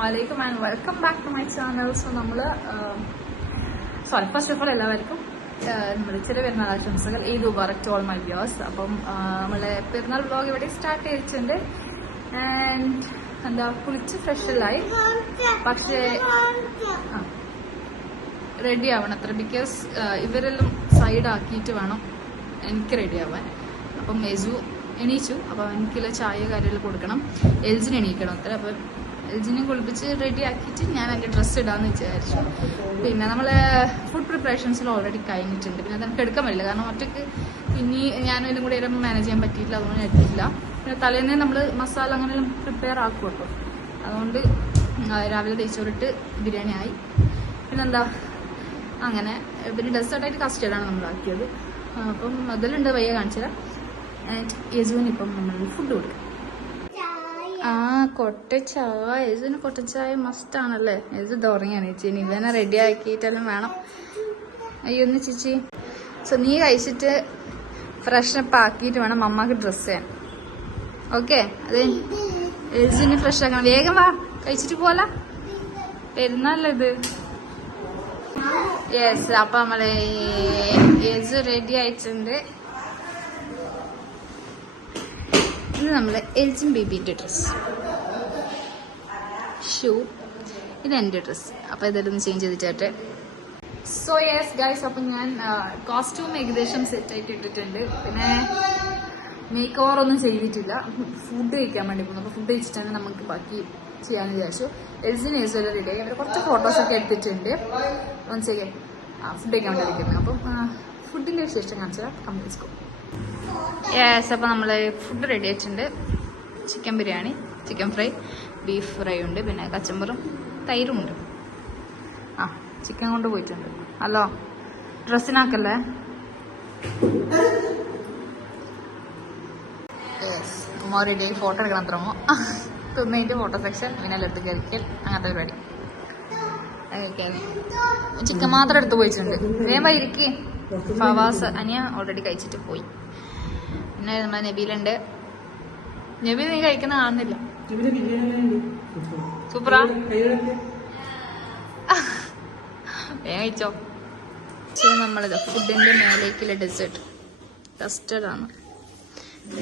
വലൈക്കും and welcome back to my channel so നമ്മൾ sorry first of all എല്ലാവർക്കും നമ്മൾ ചെറിയ പെരുന്നാൾ ആശംസകൾ. ഈ മുബാറക് ടു ഓൾ മൈ വ്യൂസ് അപ്പം നമ്മളെ പെരുന്നാൾ വ്ലോഗ് ഇവിടെ സ്റ്റാർട്ട് ചെയ്തിട്ടുണ്ട്. ആൻഡ് എന്താ കുളിച്ച് ഫ്രഷല്ലായി പക്ഷേ റെഡി ആവണം അത്ര. ബിക്കോസ് ഇവരെല്ലാം സൈഡ് ആക്കിയിട്ട് വേണം എനിക്ക് റെഡി ആവാൻ. അപ്പം മെസു എണീച്ചു. അപ്പം എനിക്കുള്ള ചായ കാര്യമെല്ലാം കൊടുക്കണം. എൽജിന് എണീക്കണം അത്ര. അപ്പം എൽജിനെ കുളിപ്പിച്ച് റെഡി ആക്കിയിട്ട് ഞാൻ അതിന്റെ ഡ്രസ്സ് ഇടാമെന്ന് വിചാരിച്ചു. പിന്നെ നമ്മൾ ഫുഡ് പ്രിപ്പറേഷൻസിൽ ഓൾറെഡി കഴിഞ്ഞിട്ടുണ്ട്. പിന്നെ അത് നമുക്ക് എടുക്കാൻ പറ്റില്ല. കാരണം ഒറ്റയ്ക്ക് ഞാൻ ഇതിലും കൂടി വരുമ്പോൾ മാനേജ് ചെയ്യാൻ പറ്റിയില്ല അതുകൊണ്ട് എടുത്തില്ല പിന്നെ തലേന്നേ നമ്മൾ മസാല അങ്ങനെ പ്രിപ്പയർ ആക്കും കേട്ടോ. അതുകൊണ്ട് രാവിലെ തേച്ചോറിട്ട് ബിരിയാണി ആയി. പിന്നെന്താ? അങ്ങനെ പിന്നെ ഡെസേർട്ടായിട്ട് കസ്റ്റേർഡാണ് നമ്മൾ ആക്കിയത്. അപ്പം അതിലുണ്ട് വയ്യ കാണിച്ചുതരാം. ആൻഡ് യജുവിന് ഇപ്പം നമ്മൾ ഫുഡ് കൊടുക്കും. ആ കൊട്ട ചായ. യജുവിന് കൊട്ട ചായ മസ്റ്റ് ആണല്ലേ? ഏജ് തുടങ്ങിയാണ് ചേച്ചി ഇനി ഇവനെ റെഡി ആക്കിയിട്ടെല്ലാം വേണം. അയ്യോ ഒന്ന് ചേച്ചി. സോ നീ കഴിച്ചിട്ട് ഫ്രഷ് ഫ്രഷപ്പ് ആക്കിയിട്ട് വേണം അമ്മയ്ക്ക് ഡ്രസ്സ് ചെയ്യാൻ. ഓക്കെ അതെ. ഏജിന് ഫ്രഷ് ആക്കണം. വേഗം വാ. കഴിച്ചിട്ട് പോലാ പെരുന്നാളല്ലേ ഇത് യെസ് അപ്പൊ നമ്മളെ ഏജ് റെഡി ആയിട്ടുണ്ട്. ഇത് നമ്മുടെ എൽജിൻ ബേബിന്റെ ഡ്രസ് ഷൂ. ഇത് എന്റെ ഡ്രസ് അപ്പൊ ഇതെല്ലാം ചേഞ്ച് ചെയ്തിട്ടെ സോ യെസ് ഗൈസ് അപ്പൊ ഞാൻ കോസ്റ്റ്യൂം ഏകദേശം സെറ്റ് ആയിട്ട് ഇട്ടിട്ടുണ്ട്. പിന്നെ മേക്ക് ഓവർ ഒന്നും ചെയ്തിട്ടില്ല. ഫുഡ് കഴിക്കാൻ വേണ്ടി പോകുന്നു. അപ്പൊ ഫുഡ് കഴിച്ചിട്ടാണ് നമുക്ക് ബാക്കി ചെയ്യാമെന്ന് വിചാരിച്ചു. എൽസിന് ഏസുവരെ റെഡി ആയി അവർ കുറച്ച് ഫോട്ടോസൊക്കെ എടുത്തിട്ടുണ്ട്. ഒന്ന് ചെയ്യാം ആ ഫുഡ് കഴിക്കാൻ വേണ്ടി ഇരിക്കുന്നത് അപ്പം ഫുഡിന്റെ വിശേഷം കാണിച്ചാൽ കംപ്ലീറ്റ് യെസ് അപ്പോൾ നമ്മൾ ഫുഡ് റെഡി ആയിട്ടുണ്ട് chicken biryani chicken fry beef fry ഉണ്ട് പിന്നെ കച്ചമ്പറും തൈരും ഉണ്ട്. ആ ചിക്കൻ കൊണ്ട് പോയിട്ടുണ്ട്. ഹലോ ഡ്രസ്സിനാക്കല്ലേ യെസ് ഉമ്മ റെഡി ആയി ഫോട്ടോ എടുക്കണം അത്രമോ തിന്നതിന്റെ ഫോട്ടോ സെക്ഷൻ പിന്നെ എടുത്ത് കഴിക്കൽ അങ്ങനത്തെ പരിപാടി. ചിക്കൻ മാത്രം എടുത്ത് പോയിട്ടുണ്ട്. വേഗം ഇരിക്കേ ഫവാസ് അനിയ ഓൾറെഡി കഴിച്ചിട്ട് പോയി. പിന്നെ നമ്മുടെ നബീലുണ്ട്. നബീൽ നീ കഴിക്കുന്ന കാണുന്നില്ല. സൂപ്പറാ വേഗം കഴിച്ചോ. സോ നമ്മളിത് ഫുഡിന്റെ മേലേക്കുള്ള ഡെസേർട്ട് കസ്റ്റർഡാണ് ആണ്.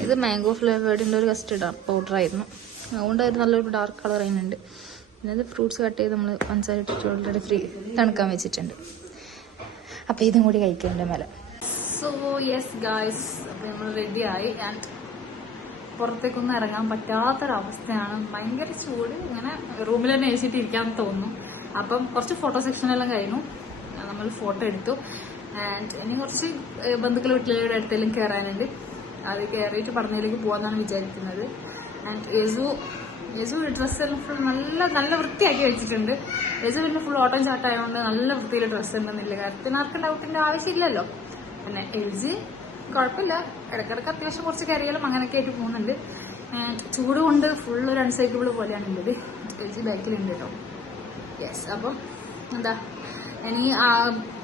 ഇത് മാംഗോ ഫ്ലേവേർഡിന്റെ ഒരു കസ്റ്റർഡ് പൗഡർ ആയിരുന്നു. അതുകൊണ്ട് അത് നല്ലൊരു ഡാർക്ക് കളർ അതിനുണ്ട് പിന്നെ ഫ്രൂട്ട്സ് കട്ട് ചെയ്ത് നമ്മൾ പഞ്ചസാര ഇട്ടിട്ട് ഓൾറെഡി ഫ്രീ തണുക്കാൻ വെച്ചിട്ടുണ്ട്. അപ്പം ഇതും കൂടി കഴിക്കേണ്ട മേലെ? സോ യെസ് ഗായ്സ് നമ്മൾ റെഡി ആയി. ആൻഡ് പുറത്തേക്കൊന്നും ഇറങ്ങാൻ പറ്റാത്തൊരവസ്ഥയാണ്. ഭയങ്കര ചൂട്. ഇങ്ങനെ റൂമിൽ തന്നെ ഏച്ചിട്ട് ഇരിക്കാൻ തോന്നുന്നു. അപ്പം കുറച്ച് ഫോട്ടോ സെക്ഷനെല്ലാം കഴിഞ്ഞു. നമ്മൾ ഫോട്ടോ എടുത്തു. ആൻഡ് ഇനി കുറച്ച് ബന്ധുക്കൾ വീട്ടിലുള്ള അടുത്തെല്ലാം കയറാനുണ്ട് അത് കയറിയിട്ട് പറഞ്ഞതിലേക്ക് പോകാന്നാണ് വിചാരിക്കുന്നത്. ആൻഡ് യസു യസു ഡ്രസ്സെല്ലാം ഫുൾ നല്ല നല്ല വൃത്തിയാക്കി വെച്ചിട്ടുണ്ട്. രജു പിന്നെ ഫുൾ ഓട്ടം ചാട്ടായതുകൊണ്ട് നല്ല വൃത്തിയിൽ ഡ്രസ്സ് ഉണ്ടെന്നില്ല കാര്യത്തിന് ആർക്കും ഡൗട്ടിന്റെ ആവശ്യമില്ലല്ലോ. പിന്നെ എൽ ജി കുഴപ്പമില്ല ഇടക്കിടക്ക് അത്യാവശ്യം കുറച്ച് കറികളും അങ്ങനെയൊക്കെ ആയിട്ട് പോകുന്നുണ്ട്. ചൂട് കൊണ്ട് ഫുൾ ഒരു അൺസൈക്കിൾ പോലെയാണ് ഉള്ളത്. എൽ ജി ബാക്കിലുണ്ട് കേട്ടോ യെസ് അപ്പം എന്താ ഇനി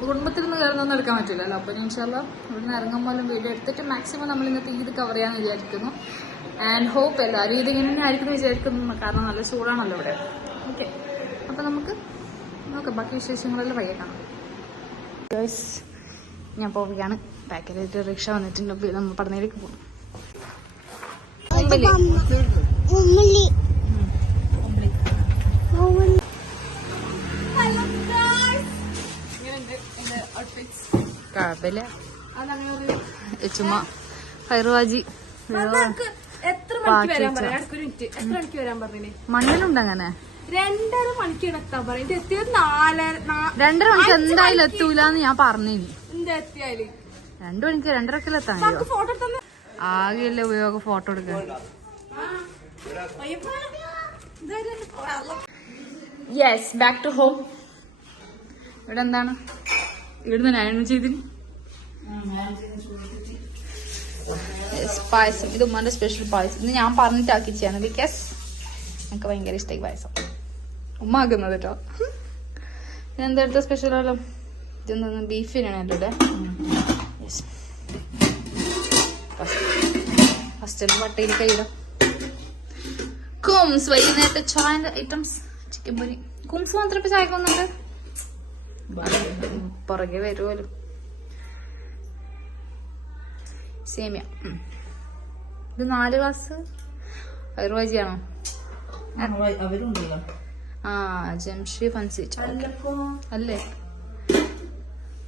കുടുംബത്തിൽ നിന്ന് കയറുന്നൊന്നും എടുക്കാൻ പറ്റില്ലല്ലോ. അപ്പം ഇൻഷാല്ല ഇവിടുന്ന് ഇറങ്ങുമ്പോഴും വീഡിയോ എടുത്തിട്ട് മാക്സിമം നമ്മൾ ഇന്നത്തെ ഇത് കവർ ചെയ്യാൻ വിചാരിക്കുന്നു. ആൻഡ് ഹോപ്പ് എല്ലാവരും ഇത് ഇങ്ങനെ തന്നെ ആയിരിക്കും എന്ന് വിചാരിക്കുന്നു. കാരണം നല്ല ചൂടാണല്ലോ ഇവിടെ. ഓക്കെ അപ്പം നമുക്ക് നോക്കാം. ബാക്കി വിശേഷങ്ങളെല്ലാം വയ്യ കാണാം. ഗേൾസ് ഞാൻ പോവുകയാണ് ബാക്കിലായിട്ട് റിക്ഷ വന്നിട്ടുണ്ട്. നമ്മൾ പടനയിലേക്ക് പോകും കുഴപ്പമില്ല ചുമ്മാ. ഫൈറുവാജി മണ്ണിലുണ്ട് അങ്ങനെ. രണ്ടര മണിക്ക് എത്താൻ പറയുന്നത് എത്തിയത് നാലര രണ്ടര മണിക്ക് എന്തായാലും എത്തൂലെന്ന് ഞാൻ പറഞ്ഞിനി. എത്തിയാൽ? രണ്ടു മണിക്ക് രണ്ടരക്കല്ല എത്താൻ ആകെയല്ല ഉപയോഗം ഫോട്ടോ എടുക്കാൻ. യെസ് ബാക്ക് ടു ഹോം ഇവിടെ എന്താണ്? ഇവിടുന്ന് നയൻ ചെയ്തിന്. Yes, പായസം. ഇത് ഉമ്മാന്റെ സ്പെഷ്യൽ പായസം. ഇത് ഞാൻ പറഞ്ഞിട്ടാക്കിച്ചാണ് ബിക്കോസ് എനിക്ക് ഭയങ്കര ഇഷ്ടമായി പായസം. ഉമ്മ ആക്കുന്നത് കേട്ടോ ഇതെന്തെടുത്ത സ്പെഷ്യലല്ലോ ഇതെന്താ ബീഫിനാണ് എന്റെ ഇവിടെ ഫസ്റ്റ് വട്ടയിൽ കയ്യിടാം കുംസ് വൈകുന്നേരത്തെ ചായന്റെ ഐറ്റംസ് ചിക്കൻ പൊരി. കുംസ് മാത്രം ഇപ്പൊ ചായക്കൊന്നുണ്ട് പുറകെ വരുമല്ലോ സേമിയ. ഇത് നാല് ഗ്ലാസ് അയർവാജിയാണോ ആ ജംഷി ഫൻസി. അല്ലേ?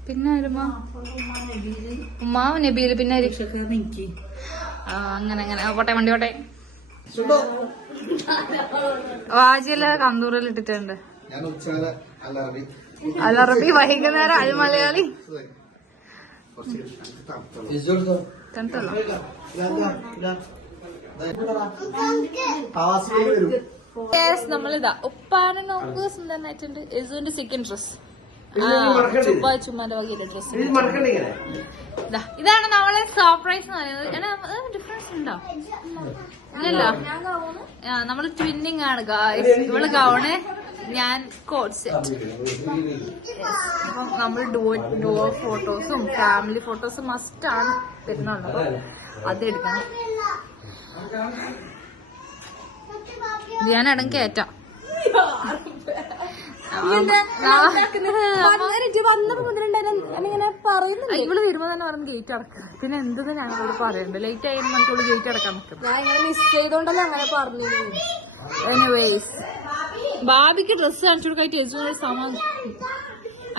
പിന്നെ ആരുമാ ഉമ്മാവ് നബീൽ പിന്നെ? അങ്ങനെ അങ്ങനെ. പോട്ടെ വണ്ടി പോട്ടെ. വാജിയല്ല കന്തൂറിൽ ഇട്ടിട്ടുണ്ട്. അലറബി വൈകുന്നേരം അൽ മലയാളി. വരും. നമ്മളിതാ. ഉപ്പാനെ നോക്കുക സുന്ദരനായിട്ടുണ്ട്. യസുവിന്റെ സെക്കൻഡ് ഡ്രസ് ചുമ്മാ ചുമ്മാന്റെ വകയില്ല ഡ്രസ് ഇതാണ് നമ്മളെ സർപ്രൈസ് എന്ന് പറയുന്നത്. ഡിഫറൻസ് ഉണ്ടോ? ഇല്ലല്ലോ. നമ്മൾ ട്വിന്നിങ് ആണ് ഗായ്സ് ഇവൾ ഗൗണ് ഞാൻ കോഡ് സെറ്റ് അപ്പം നമ്മൾ ഡുവോ ഡുവോ ഫോട്ടോസും ഫാമിലി ഫോട്ടോസും മസ്റ്റ് ആണ് വരുന്നുണ്ട് അതെടുക്കണം ഞാൻ ഇങ്ങനെ പറയുന്നു ഇവൾ വരുമ്പോ തന്നെ പറഞ്ഞു ഗേറ്റ് അടക്കുക പിന്നെ എന്തെന്ന് ഞങ്ങളോട് പറയുന്നുണ്ട് ലേറ്റ് ആയാലും നമുക്ക് ഗേറ്റ് അടക്കാൻ പറ്റും ഞാൻ മിസ് ചെയ്തോണ്ടല്ലേ അങ്ങനെ പറഞ്ഞു എനിവേസ് ബാബിക്ക് ഡ്രസ്സ് കാണിച്ചു കൊടുക്കായിട്ട് യസു സമാ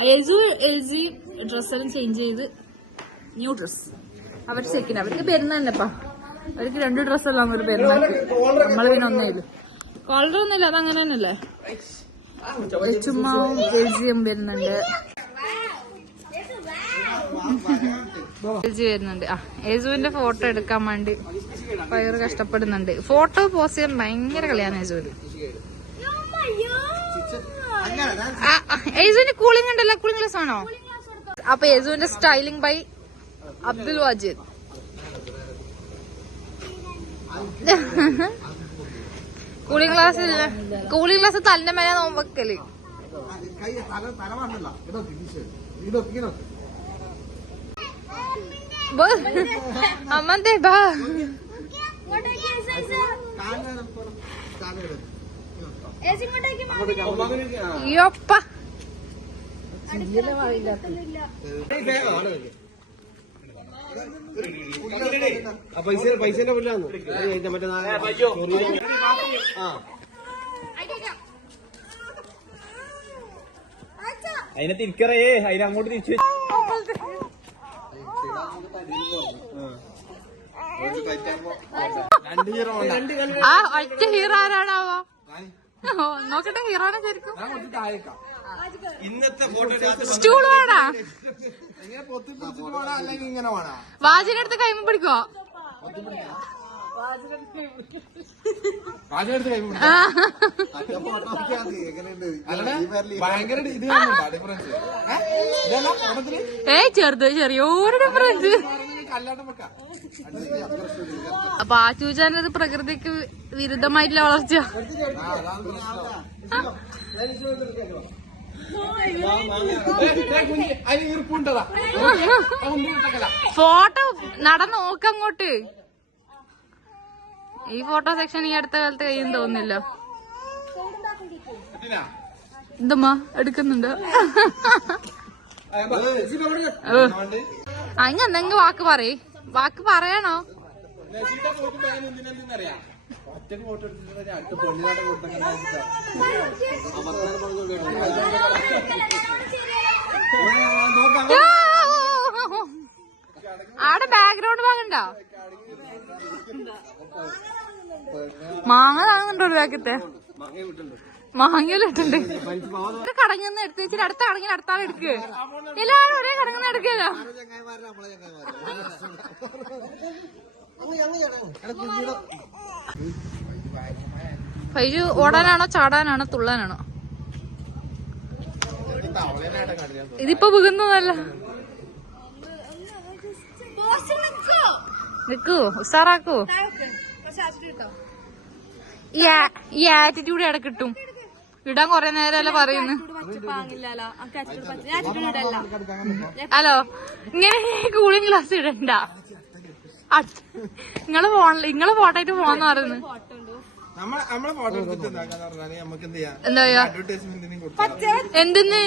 യജു എൽ ജി ഡ്രസ്സെല്ലാം ചേഞ്ച് ചെയ്ത് ന്യൂ ഡ്രസ് അവർ സെക്കൻഡ് അവർക്ക് പെരുന്നപ്പാ അവർക്ക് രണ്ട് ഡ്രസ്സെല്ലാം ഒരു പെരുന്നാൾക്ക് നമ്മൾ പിന്നെ ഒന്നേ ഇല്ല കോളർ ഒന്നുമില്ല അതങ്ങനെ തന്നെയല്ലേ ചുമ്മാവും എൽ ജിയും വരുന്നുണ്ട് വരുന്നുണ്ട്. ആ യേസുവിന്റെ ഫോട്ടോ എടുക്കാൻ വേണ്ടി. പയറ് കഷ്ടപ്പെടുന്നുണ്ട്. ഫോട്ടോ പോസ്റ്റ് ചെയ്യാൻ ഭയങ്കര കളിയാണ് ആ, യേസുവിന് കൂളിംഗ് ഉണ്ടല്ലോ കൂളിംഗ് ഗ്ലാസ് ആണോ? അപ്പൊ യേസുവിന്റെ styling by Abdul Wajid. Cooling glass cooling glass തലിന്റെ മേലെ നോമ്പക്കൽ അമ്മന്തേ ബാ പൈസ പൈസന്റെ പുല്ലാന്ന് മറ്റേ ആ അതിനെ തിരിക്കറേ അതിനെ അങ്ങോട്ട് തിരിച്ചു രണ്ട് ഹീറോ ആ ഒറ്റ ഹീറോ ആരാണാവോ? നോക്കട്ടെ ഹീറോനെ ശരിക്കും. ഇന്നത്തെ ഫോട്ടോ സ്റ്റൂൾ വേണാ? വാജിനടുത്ത് കൈമ പിടിക്കോ. ഏ? ചെറുത് ചെറിയൊരു ഡിഫറൻസ് അപ്പൊ ആ ചൂചാനത് പ്രകൃതിക്ക് വിരുദ്ധമായിട്ടുള്ള വളർച്ച ഫോട്ടോ നടന്ന് നോക്കങ്ങോട്ട്. ഈ ഫോട്ടോ സെക്ഷൻ ഈ അടുത്ത കാലത്ത് കഴിയും തോന്നില്ല എന്തമ്മാ എടുക്കുന്നുണ്ട്? അങ്ങ എന്തെങ്കിലും വാക്ക് പറയ്. വാക്ക് പറയണോ? ആടെ ബാക്ക്ഗ്രൗണ്ട് വാങ്ങണ്ട? മാങ്ങ താങ്ങുന്നുണ്ടോ ഒരു പാക്കത്തെ മാങ്ങയിലിട്ടുണ്ട്. കടങ്ങുന്ന എടുത്ത് വെച്ചിട്ട് അടുത്ത കടങ്ങിന് അടുത്ത ആൾ എടുക്ക്. എല്ലാരും ഒരേ കടങ്ങുന്ന എടുക്കല്ലോ. ഫൈജു ഓടാനാണോ ചാടാനാണോ തുള്ളാനാണോ? ഇതിപ്പോ വികുന്നതല്ല. നിക്കൂ ഉസാറാക്കൂ. ഈ ആറ്റിറ്റ്യൂഡ് ഇട കിട്ടും. ഇടാൻ കൊറേ നേരല്ല പറയുന്നു? ഹലോ ഇങ്ങനെ കൂളിംഗ് ഗ്ലാസ് ഇടണ്ട. നിങ്ങൾ ഫോണിൽ നിങ്ങൾ ഫോട്ടോ ആയിട്ട് പോവാന്ന് പറയുന്നു. നമ്മളെ നമ്മളെ ഫോട്ടോ എടുത്തിട്ട് എന്താക്കാന്ന് പറഞ്ഞാൽ നമുക്ക് എന്ത് ചെയ്യാം? എന്താ പറയാ അഡ്വർടൈസ്മെന്റിനും എന്തെന്ന്?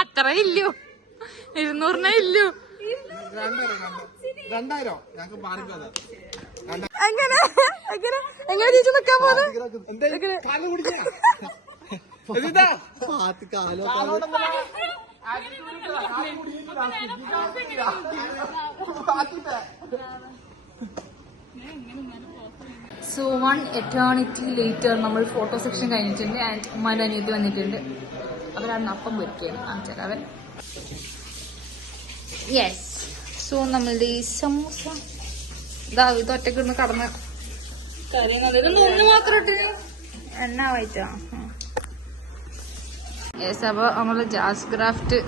അത്ര ഇല്ലു. ഇരുന്നൂറിനെ ഇല്ലു. രണ്ടായിരം? ഞങ്ങൾക്ക് എങ്ങനെ? എങ്ങനെ? എങ്ങനെ നിക്കാൻ സോ വൺ എറ്റേണിറ്റി ലേറ്റർ നമ്മൾ ഫോട്ടോ സെക്ഷൻ കഴിഞ്ഞിട്ടുണ്ട്. ആൻഡ് ഉമ്മാന്റെ അനിയത്തി വന്നിട്ടുണ്ട്. അവരാണ് അപ്പം വയ്ക്കുകയാണ് ആ ചേട്ടാ അവൻ. യെസ് സോ നമ്മളുടെ ഈ സമൂസ. ഇതാ ഇത് ഒറ്റയ്ക്ക് ഇന്ന് കടന്ന് എണ്ണ യെസ് അപ്പൊ നമ്മൾ ജാസ് ക്രാഫ്റ്റ്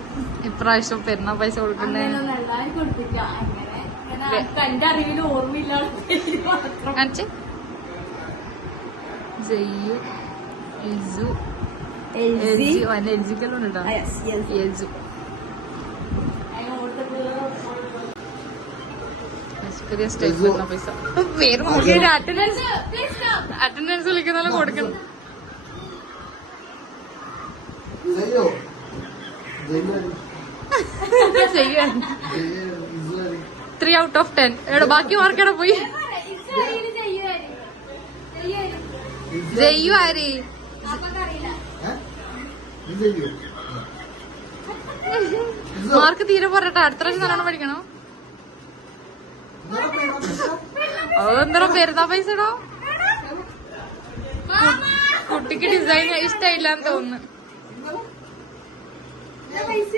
ഇപ്രാവശ്യം പെരുന്നാൾ പൈസ കൊടുക്കുന്നേ. ജയ്യു എൽജി അവന്റെ എൽജിക്കെല്ലാം ഉണ്ട് കേട്ടോ എൽജു സ്റ്റേജ് സ്റ്റേറ്റ് വരുന്ന പൈസ. പേര് നോക്കിയിട്ട് അറ്റൻഡൻസ് അറ്റൻഡൻസ് വിളിക്കുന്നാലും കൊടുക്കണം. ത്രീ ഔട്ട് ഓഫ് ടെൻ എവിടെ ബാക്കി മാർക്ക് എവിടെ പോയി? ജയ്യു ആര്? മാർക്ക് തീരെ പോരട്ടെ. അടുത്ത പ്രാവശ്യം നല്ലോണം പഠിക്കണോ. അതെന്തോ പെരുന്നാ പൈസ ഇടോ കുട്ടിക്ക് ഡിസൈൻ ഇഷ്ടമില്ല എന്ന് തോന്നുന്നു.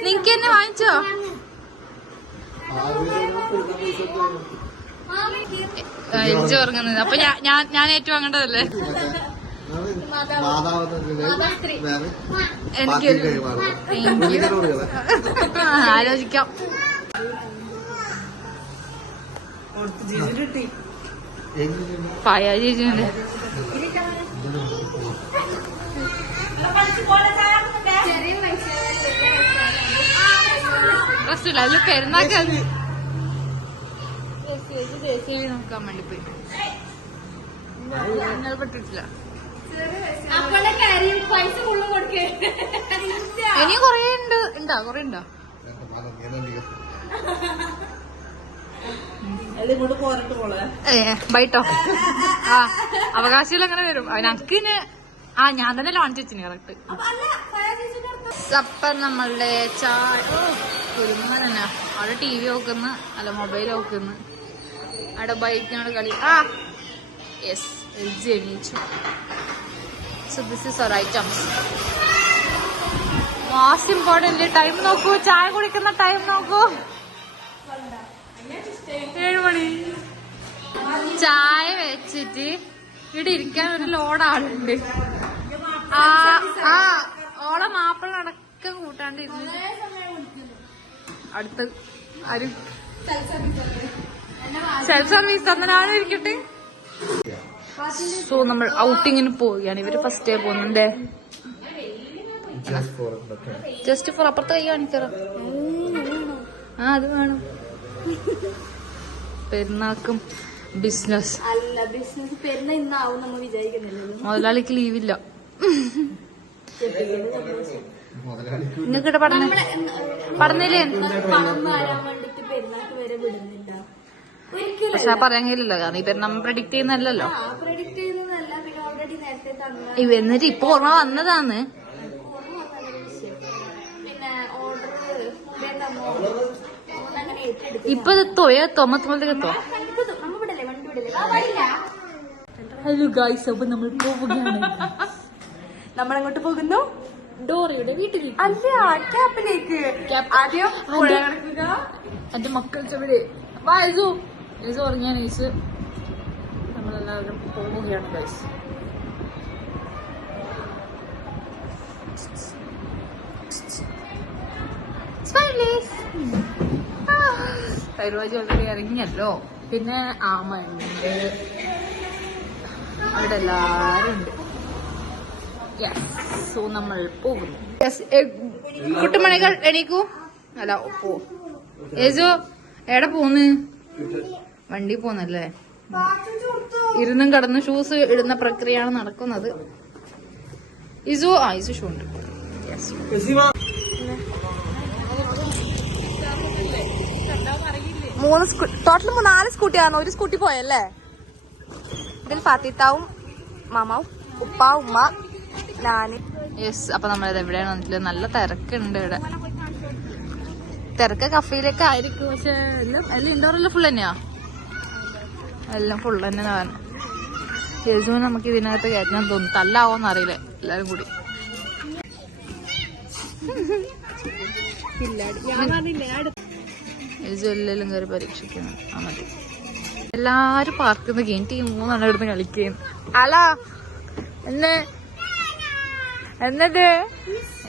നിങ്ങക്ക് എന്നെ വാങ്ങിച്ചോ? എൽജി ഉറങ്ങുന്നത് അപ്പൊ ഞാൻ ഞാൻ- ഞാൻ ഏറ്റവും വാങ്ങേണ്ടതല്ലേ എനിക്ക് ആലോചിക്കാം. പായ ചേച്ചിയുണ്ട് ഡ്രസ്സില്ല അതിൽ പെരുന്നാക്ക് അത് നോക്കാൻ വേണ്ടി പോയി പെട്ടിട്ടില്ല ഇനി കൊറേ ഉണ്ട് ഉണ്ടാ കൊറേ ഉണ്ടോ ഏ ബൈട്ടോ. ആ അവകാശികൾ അങ്ങനെ വരും ഞങ്ങക്ക് ആ ഞാൻ തന്നെ ലോഞ്ച് വെച്ചിന് കറക്റ്റ് അപ്പൊ നമ്മളുടെ ചായ അവിടെ ടി വി നോക്കുന്നു അല്ല മൊബൈൽ നോക്കുന്നു. അവിടെ ബൈക്കിനോട് കളി ആ. Yes L G എണീച്ചു so this is our items most important time നോക്കൂ ചായ കുടിക്കുന്ന ടൈം നോക്കൂ. ഏഴ് മണി ചായ വെച്ചിട്ട് ഇവിടെ ഇരിക്കാൻ ഒരു ലോഡ് ആളുണ്ട്. ആ ആ ഓളെ മാപ്പിള അടക്കം കൂട്ടാണ്ട് ഇരുന്ന് അടുത്ത് ആരും. സെൽഫ് സർവീസ് തന്നൊരാളും ഇരിക്കട്ടെ. സോ നമ്മൾ ഔട്ടിങ്ങിന് പോവുകയാണ്. ഇവർ ഫസ്റ്റ് ഡേ പോകുന്നുണ്ടേ. ജസ്റ്റ് ഫോർ അപ്പുറത്തെ കൈ കാണിക്കാറ? ആ അത് വേണം. പെരുന്നാക്കും ബിസിനസ് അല്ല ബിസിനസ് പെരുന്ന ഇന്നാവും നമ്മൾ വിചാരിക്കുന്നില്ല? മുതലാളിക്ക് ലീവില്ല നിങ്ങക്കിട്ട് പഠന? പഠനയില്ലേ വിടുന്നില്ല. ഒരിക്കലും പക്ഷെ ആ പറയാൻ കഴിയില്ലല്ലോ കാരണം ഈ പെരുന്നാൾ പ്രഡിക്ട് ചെയ്യുന്നല്ലോ എന്നിട്ട് ഇപ്പൊ ഓർമ്മ വന്നതാന്ന് ഓർമ്മ വന്നതൊരു വിഷയം പിന്നെ ഓർഡർ അതുകൊണ്ട് അങ്ങനെ ഏറ്റെടുത്തു ഇപ്പൊ ഇത് എത്തോ തൊമ്മത്തുമ്പോഴത്തേക്ക് എത്തോ നമ്മ വിടല്ലേ വണ്ടി വിടല്ലേ വാ, വരില്ല ഹലോ ഗായ്സ് അപ്പൊ നമ്മൾ പോവുകയാണ്. നമ്മൾ അങ്ങോട്ട് പോകുന്നു? ഡോറിയുടെ വീട്ടിൽ അല്ല ക്യാപ്പിലേക്ക്. ആദ്യം എന്റെ മക്കൾ ചെവിടെ വായസു യേസു. ഉറങ്ങിയ നേസ് നമ്മളെല്ലാവരും പോവുകയാണ് ഗൈസ് പരിപാടി ഓൾറെഡി ഇറങ്ങിയല്ലോ. പിന്നെ ആമയുണ്ട് അവിടെ എല്ലാരും ഉണ്ട്. സോ നമ്മൾ പോകുന്നു. കുട്ടുമണികൾ എണീക്കൂ. അല്ല പോ. ഏജോ എവിടെ പോന്ന്? വണ്ടി പോന്നല്ലേ? ഇരുന്നും കടന്നും ഷൂസ് ഇടുന്ന പ്രക്രിയയാണ് നടക്കുന്നത്. ഇസു ആ ഇസു ഷൂ ഉണ്ട്. Yes. മൂന്ന് ടോട്ടൽ നാല് സ്കൂട്ടി ആണോ. ഒരു സ്കൂട്ടി പോയല്ലേ? ഇതിൽ ഫാത്തിത്താവും മാമാവും ഉപ്പ ഉമ്മ ഞാൻ യെസ് അപ്പൊ നമ്മളിത് എവിടെയാണ് വന്നിട്ടില്ല നല്ല തിരക്കുണ്ട് ഇവിടെ. തിരക്ക് കഫയിലൊക്കെ ആയിരിക്കും പക്ഷെ എല്ലാം എല്ലാം ഇൻഡോറെല്ലാം ഫുൾ തന്നെയാ? എല്ലാം ഫുൾ തന്നെ പറഞ്ഞു. യേശുവിന് നമുക്ക് ഇതിനകത്ത് കയറ്റാൻ തോന്നും തല്ലാവോന്ന് അറിയില്ല. എല്ലാരും കൂടി. എല്ലാം കയറി പരീക്ഷിക്കുന്നു. ആ മതി. എല്ലാരും പാർക്കുന്ന കഴിഞ്ഞിട്ട് ഈ മൂന്നാണ് ഇവിടുന്ന് കളിക്കുന്നു അലാ എന്നെ എന്നത്?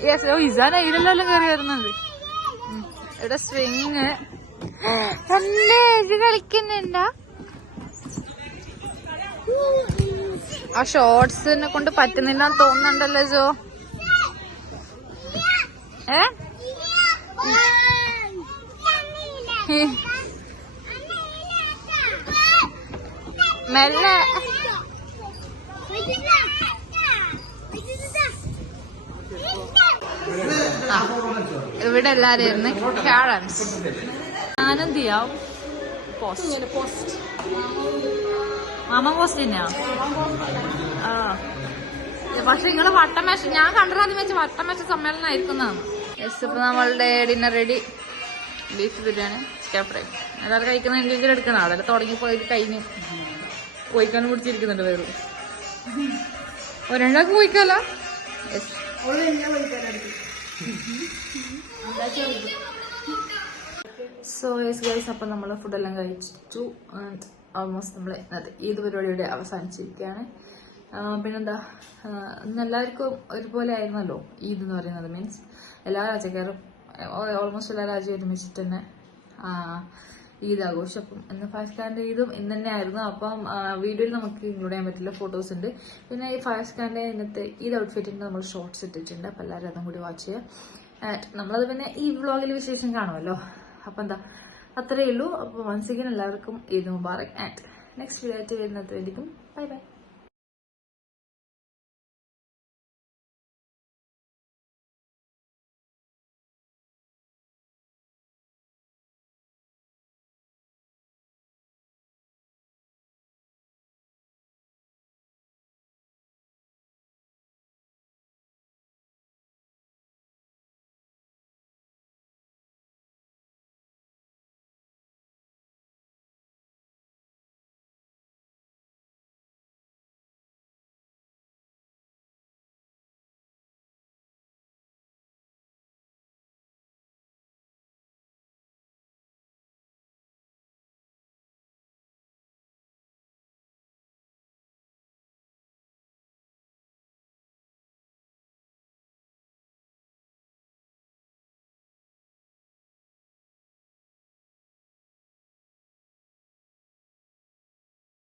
യെസ് ഓ ഇസാന ഇതിലെല്ലാം കയറി വരുന്നത്. ഇവിടെ സ്വിങ് എന്റെ ഇത് കളിക്കുന്നുണ്ടാ? ആ കൊണ്ട് പറ്റുന്നില്ല തോന്നുന്നുണ്ടല്ലോ ജോ. ഏ. മെല്ലെ. ഇവിടെ എല്ലാരും ഇരുന്ന് ക്യാരംസ് ഞാനെന്ത് ചെയ്യാം പോസ്റ്റ് മാമ പോസ്റ്റ് തന്നെയാ? ആ. പക്ഷെ നിങ്ങൾ വട്ടമേശ ഞാൻ കണ്ടറാദ്യം വെച്ച് വട്ടമേശ സമ്മേളനം ആയിരിക്കുന്നതാണ്. യെസ് ഇപ്പൊ നമ്മളുടെ dinner ready beef biryani. Fry എല്ലാവരും കഴിക്കുന്ന എന്തെങ്കിലും എടുക്കണം. അതെല്ലാം തുടങ്ങി പോയത് കഴിഞ്ഞു പോയിക്കാനും പിടിച്ചിരിക്കുന്നുണ്ട് വേറെ ഒരെണ്ണക്ക് പോയിക്കാലോ. സോ യെസ് ഗൈസ് അപ്പം നമ്മൾ ഫുഡെല്ലാം കഴിച്ചു ആൻഡ് ഓൾമോസ്റ്റ് നമ്മൾ ഇന്നത്തെ ഈദ് പരിപാടിയുടെ അവസാനിച്ചിരിക്കുകയാണ്. പിന്നെന്താ? ഇന്ന് എല്ലാവർക്കും ഒരുപോലെ ആയിരുന്നല്ലോ? ഈദ് എന്ന് പറയുന്നത് മീൻസ് എല്ലാ രാജ്യക്കാരും ഓൾമോസ്റ്റ് എല്ലാ രാജ്യവും ഒരുമിച്ചിട്ട് തന്നെ ഈദ് ആഘോഷം അപ്പം ഇന്ന് ഫാസ്റ്റാന്റെ ഈദും ഇന്ന് തന്നെ ആയിരുന്നു അപ്പം വീഡിയോയിൽ നമുക്ക് ഇൻക്ലൂഡ് ചെയ്യാൻ പറ്റില്ല ഫോട്ടോസ് ഉണ്ട്. പിന്നെ ഈ ഫാസ്റ്റാന്റെ ഇന്നത്തെ ഈദ് ഔട്ട്ഫിറ്റിന്റെ നമ്മൾ ഷോർട്സ് ഇട്ടിട്ടുണ്ട്. അപ്പം എല്ലാവരും അതും കൂടി വാച്ച് ആൻഡ് നമ്മളത് പിന്നെ ഈ വ്ളോഗിൽ വിശേഷം കാണുമല്ലോ. അപ്പം എന്താ അത്രയേ ഉള്ളൂ. അപ്പോൾ വൺസ് അഗൈൻ എല്ലാവർക്കും ഈദ് മുബാറക്. ആൻഡ് നെക്സ്റ്റ് വീഡിയോ ആയിട്ട് വേണ്ടിക്കും ബൈ ബൈ